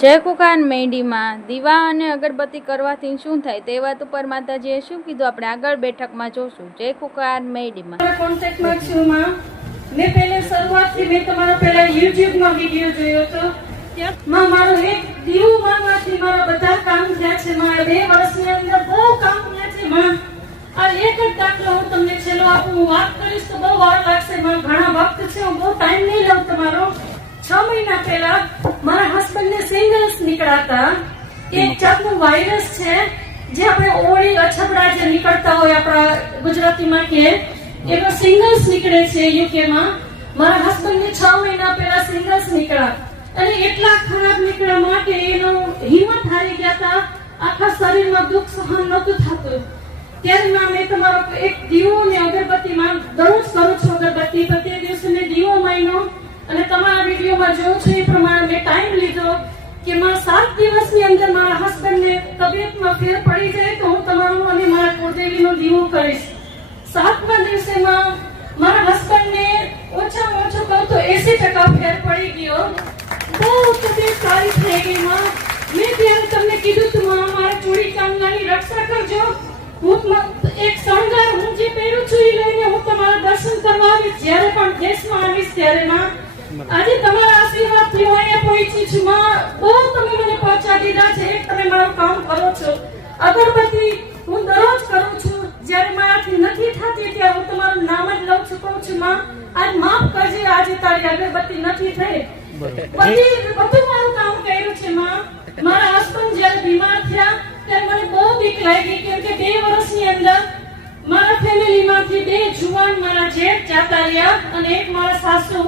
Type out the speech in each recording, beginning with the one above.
જય કુકાન મેંડીમાં દીવા અને અગરબત્તી કરવાથી શું થાય તે વાત ઉપર માતાજીએ શું કીધું આપણે આગળ બેઠકમાં જોશું. જય કુકાન મેંડીમાં કોન્ટેક્ટમાં છું માં. મેં પહેલે શરૂઆતથી મેં તમારો પહેલા યુટ્યુબમાં વિડીયો જોયો હતો. માં મારો એક દીવું માંગવાથી મારા બધા કામ થયા છે. મારા 2 વર્ષની અંદર બહુ કામ થયા છે માં. આ એક જ દાખલો હું તમને છેલ્લો આપું. હું વાત કરીશ તો બહુ વાર લાગશે માં. ઘણા વખત છે, હું બહુ ટાઈમ નહીં લઉં તમારો. 6 મહિના પહેલા મારા હસબન્ડને સિંગલ્સ નીકળાતા. એક જાતનું વાયરસ છે જે આપણે ઓળી અછબડા જે નીકળતા હોય આપણા ગુજરાતીમાં કે એનો સિંગલ્સ નીકળે છે યુકેમાં. મારા હસબન્ડને 6 મહિના પહેલા સિંગલ્સ નીકળ્યા અને એટલા ખરાબ નીકળ્યા કે એનો હિંમત હારી ગયા હતા. આખા શરીરમાં દુઃખ સહન નહોતું થતું. ત્યારે મેં તમારો એક દીવો ને અગરબત્તીમાં દરરોજ કરું છું અગરબત્તી. તો તે દિવસે મેં દીવો માન્યો અને તમારા વિડીયોમાં જોઉં છું એ પ્રમાણે મેં ટાઈમ લીધો કે મારા 7 દિવસની અંદર મારા હસબન્ડને તબિયતમાં ફેર પડી જાય તો હું તમારું અને મારા કુળદેવીનો દીવો કરીશ. 7મા દિવસે મારા હસબન્ડને ઓછામાં ઓછો કહું તો 80% ફેર પડી ગયો. બહુ તબિયત સારી થઈ ગઈ માં. મેં ત્યારે તમને કીધું તું મારા ચોરી કામનાની રક્ષા કરજો. હું એક શણગાર હું જે પહેરું છું એ લઈને હું તમારા દર્શન કરવા આવીશ જ્યારે પણ દેશમાં આવીશ ત્યારે માં. આજે તમારા આશીર્વાદથી હું અહીંયા પહોંચી છું માં. બહુ તમે મને પહોંચાડી દીધા છે. તમે મારું કામ કરો છો. અગરબત્તી હું દરરોજ કરું છું. જ્યારે મારાથી નથી થતી ત્યારે હું તમારું નામ જ લઉં છું, કહું છું માં આજ માફ કરજે, આજે તારી અગરબત્તી નથી થઈ. બધું મારું કામ કર્યું છે માં. મારા હસબન્ડ જ્યારે બીમાર થયા ત્યારે મને બહુ બીક લાગી કેમ કે 2 વર્ષની અંદર મારા ફેમિલીમાંથી 2 જુવાન મારા જેઠ જાતા રહ્યા અને એક મારા સાસુ.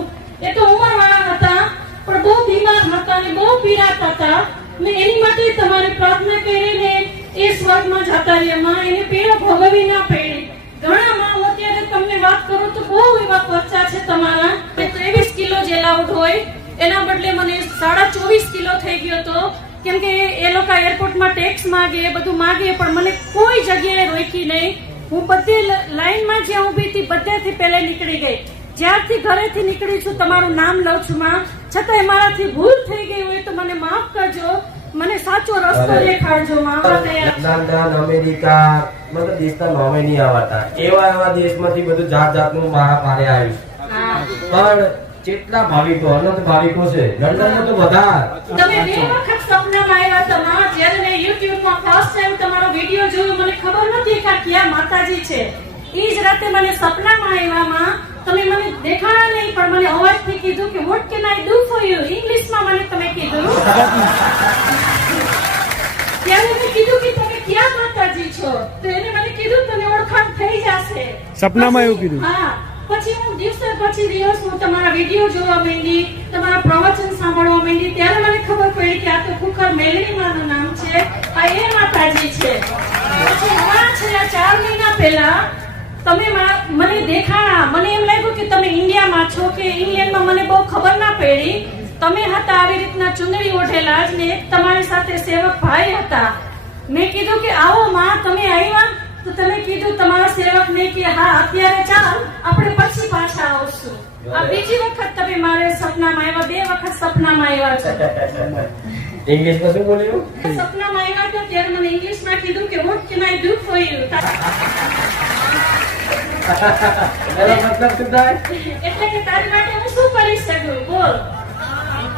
એ તો ઉંમરવાળા હતા પણ બહુ બીમાર હતા અને બહુ પીડાતા હતા. મેં એની માટે તમારી પ્રાર્થના કરીને એ સ્વર્ગમાં જતા રહ્યા માં. એને પીડા ભોગવવી ના પડી. ઘણા માં હું અત્યારે તમને વાત કરું તો બહુ એવા ખર્ચા છે તમારા. 23 કિલો જે લાઉડ હોય એના બદલે મને 24.5 કિલો થઈ ગયો હતો કેમ કે એ લોકો એરપોર્ટમાં ટેક્સ માંગે, એ બધું માંગે પણ મને કોઈ જગ્યાએ રોકી નહીં. હું બધી લાઈનમાં જ્યાં ઊભી હતી બધેથી પહેલા નીકળી ગઈ. જ્યારથી ઘરેથી નીકળી છું તમારું નામ લઉં છું માં. છતાંય મારાથી ભૂલ થઈ ગઈ હોય તો મને માફ કરજો. મને સાચો રસ્તો દેખાડજો માં. લંડન, અમેરિકા મતલબ દેશના નામે નહીં આવતા. એવા દેશમાંથી બધું જાત જાતનું મારે આવ્યું. પણ કેટલા ભાવિકો, અનંત ભાવિકો છે લંડનમાં તો બધા. તમે 2 વખત સપનામાં આવ્યા હતા માં. જ્યારે મેં યુટ્યુબમાં ફર્સ્ટ ટાઈમ તમારો વિડિયો જોયો મને ખબર નથી કે ક્યાં માતાજી છે. ઈ જ રાતે મને સપનામાં આવ્યા માં. તમે મને દેખાણા નહીં પણ મને અવાજથી કીધું કે what can I do for you? ઇંગ્લિશમાં મને તમે કીધું. ત્યારે મેં કીધું કે તમે ક્યાં માતાજી છો? તો એને મને કીધું તને ઓળખાણ થઈ જશે. સપનામાં એવું કીધું? હા. પછી હું દિવસ હું તમારા વિડીયો જોવા માંડી, તમારા પ્રવચન સાંભળવા માંડી. ત્યારે મને ખબર પડી કે આ તો ખુખર મેલડીમાનું નામ છે, આ એ માતાજી છે. પછી હમણાં છેલ્લા 4 મહિના પહેલા તમે મને દેખાણા. મને એમ લાગ્યું કે તમે ઇન્ડિયામાં છો કે ઇંગ્લેન્ડમાં, મને બહુ ખબર ના પડી. તમે હતા આવી રીતના ચુંદડી ઓઢેલા જ ને તમારી સાથે સેવક ભાઈ હતા. મેં કીધું કે આવો માં, તમે આવ્યા તો તમે કીધું તમારા સેવક ને કે હા અત્યારે ચાલ આપણે પછી પાછા આવશું. આ બીજી વખત તમે મારે સપનામાં આવ્યા. 2 વખત સપનામાં આવ્યા છે. ઇંગ્લિશમાં શું બોલ્યું? સપનામાં આવ્યા તો ત્યારે મને ઇંગ્લિશમાં કીધું કે what can I do for you? એનો મતલબ શું થાય? એટલે કે તારી માટે હું શું કરી શકું બોલ.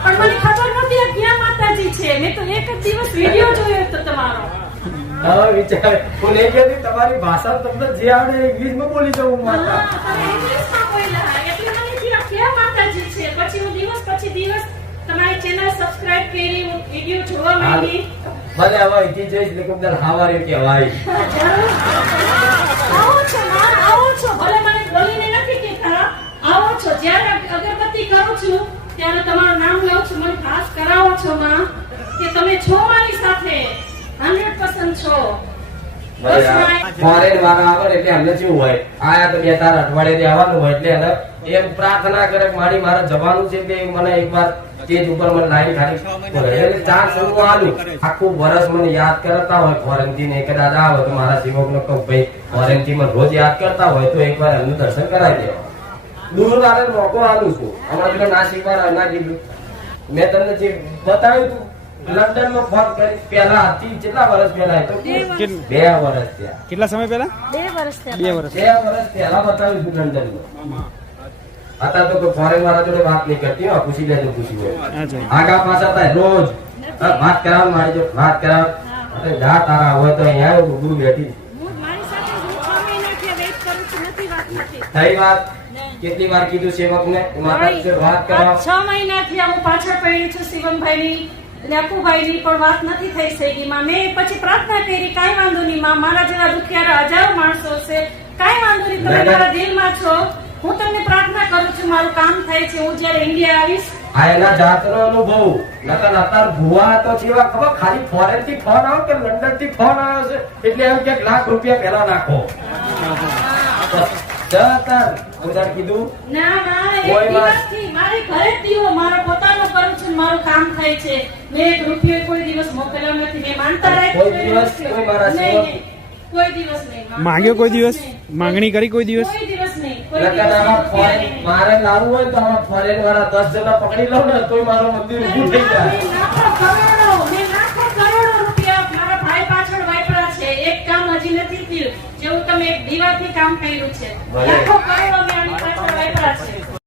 પણ મને ખબર નથી આ ક્યાં માતાજી છે. મેં તો એક જ દિવસ વિડિયો જોયો હતો તમારો. હવે વિચાર હું નહીં કહેતી તમારી ભાષા તમને જે આવડે ઇંગ્લિશમાં બોલી જાઉં માતા. તમે ઇંગ્લિશમાં બોલ્યા એટલે મને થયું ક્યાં માતાજી છે. પછી હું દિવસ પછી દિવસ તમારી ચેનલ સબસ્ક્રાઇબ કરી, હું વિડિયો જોવા માંડી. ભલે હવે અહીંથી જઈશ એટલે કોક દર હાવારે કહેવાય. આવો છો માં, આવો છો. ભલે મને બોલીને નથી કહેતા, આવો છો. જ્યારે અગરબત્તી કરું છું ત્યારે તમારું નામ લઉં છું. મને ખાસ કરાવો છો માં કે તમે છો મારી સાથે 100% છો. ફોરેન વાળા આવે એટલે અમને શું હોય, આયા તો 2-4 અઠવાડિયે આવવાનું હોય એટલે એમ પ્રાર્થના કરે મારી મારે જવાનું છે કે મને એકવાર સ્ટેજ ઉપર મને લાઈન ખાલી એટલે 4 શરૂ આલું. આખું વર્ષ મને યાદ કરતા હોય ફોરેન થી ને કદાચ આવે તો મારા સેવક નો કહું ભાઈ ફોરેન થી મને રોજ યાદ કરતા હોય તો એકવાર એમનું દર્શન કરાવી દેવા. દૂર વાળા મોકો આલું છું. હમણાં પેલા ના શીખવાના ના કીધું મેં તમને જે બતાવ્યું હતું લંડન માં ફોન કરી પેલા હતી કેટલા વર્ષ પહેલા તો 2 વર્ષ થયા. કેટલા સમય પહેલા 2 વર્ષ થયા. 2 વર્ષ 2 વર્ષ પહેલા બતાવ્યું હતું લંડન માં. અત્યારે તો કોઈ ફોરેન વાળા જોડે વાત નહીં કરતી હો, પૂછી લેજો પૂછી લે. અચ્છા આગા પાછા થાય રોજ વાત કરાવ મારી જો વાત કરાવ અરે જા તારા હોય તો અહીંયા આવ્યો ગુરુ બેઠી હું મારી સાથે હું 6 મહિનાથી વેઇટ કરું છું, નથી વાત થતી. થઈ વાત કેટલી વાર કીધું સેવક ને માતા જોડે વાત કરાવ 6 મહિનાથી હું પાછળ પડી છું શિવમભાઈની અને અપુભાઈની પણ વાત નથી થઈ શકી માં. મેં પછી પ્રાર્થના કરી કાંઈ વાંધો નહીં માં, મારા જેવા દુખિયારા હજારો માણસો છે, કાંઈ વાંધો નહીં, તમે મારા દિલમાં છો, હું તમને પ્રાર્થના કરું છું, મારું કામ થાય છે. હું જ્યારે ઇન્ડિયા આવીશ આ એના જાતનો અનુભવ નકર અત્યારે ભુવા તો જેવા ખબર ખાલી ફોરેન થી ફોન આવ્યો કે લંડન થી ફોન આવ્યો છે એટલે એમ કે લાખ રૂપિયા પહેલા નાખો. કીધું ના ના એક કોઈ વાત- દિવસથી મારી ઘરે જ દીવો મારો પોતાનો કરું છું, મારું કામ થાય છે. મેં એક રૂપિયો કોઈ દિવસ મોકલ્યો નથી. મેં માનતા કોઈ રાખી દિવસ કોઈ મારા નહીં, સેવક નહીં. કોઈ દિવસ નહીં માં. માંગ્યો કોઈ દિવસ નહીં. માંગણી કરી કોઈ દિવસ કોઈ દિવસ નહીં. કોઈ નકર દિવસ આમાં રૂપિયા ફોરેન નહીં. મારે લાવવું હોય તો આમાં ફોરેન વાળા 10 જણા પકડી લઉં ને તોય મારું મંદિર ઊભું થઈ જાય. મેં લાખો કરોડો રૂપિયા મારા ભાઈ પાછળ વાપર્યા છે. એક કામ હજી નથી થયું જેવું તમે એક દીવાથી કામ કર્યું છે. ભલે. લાખો કરોડો મેં આની પાછળ વાપર્યા છે.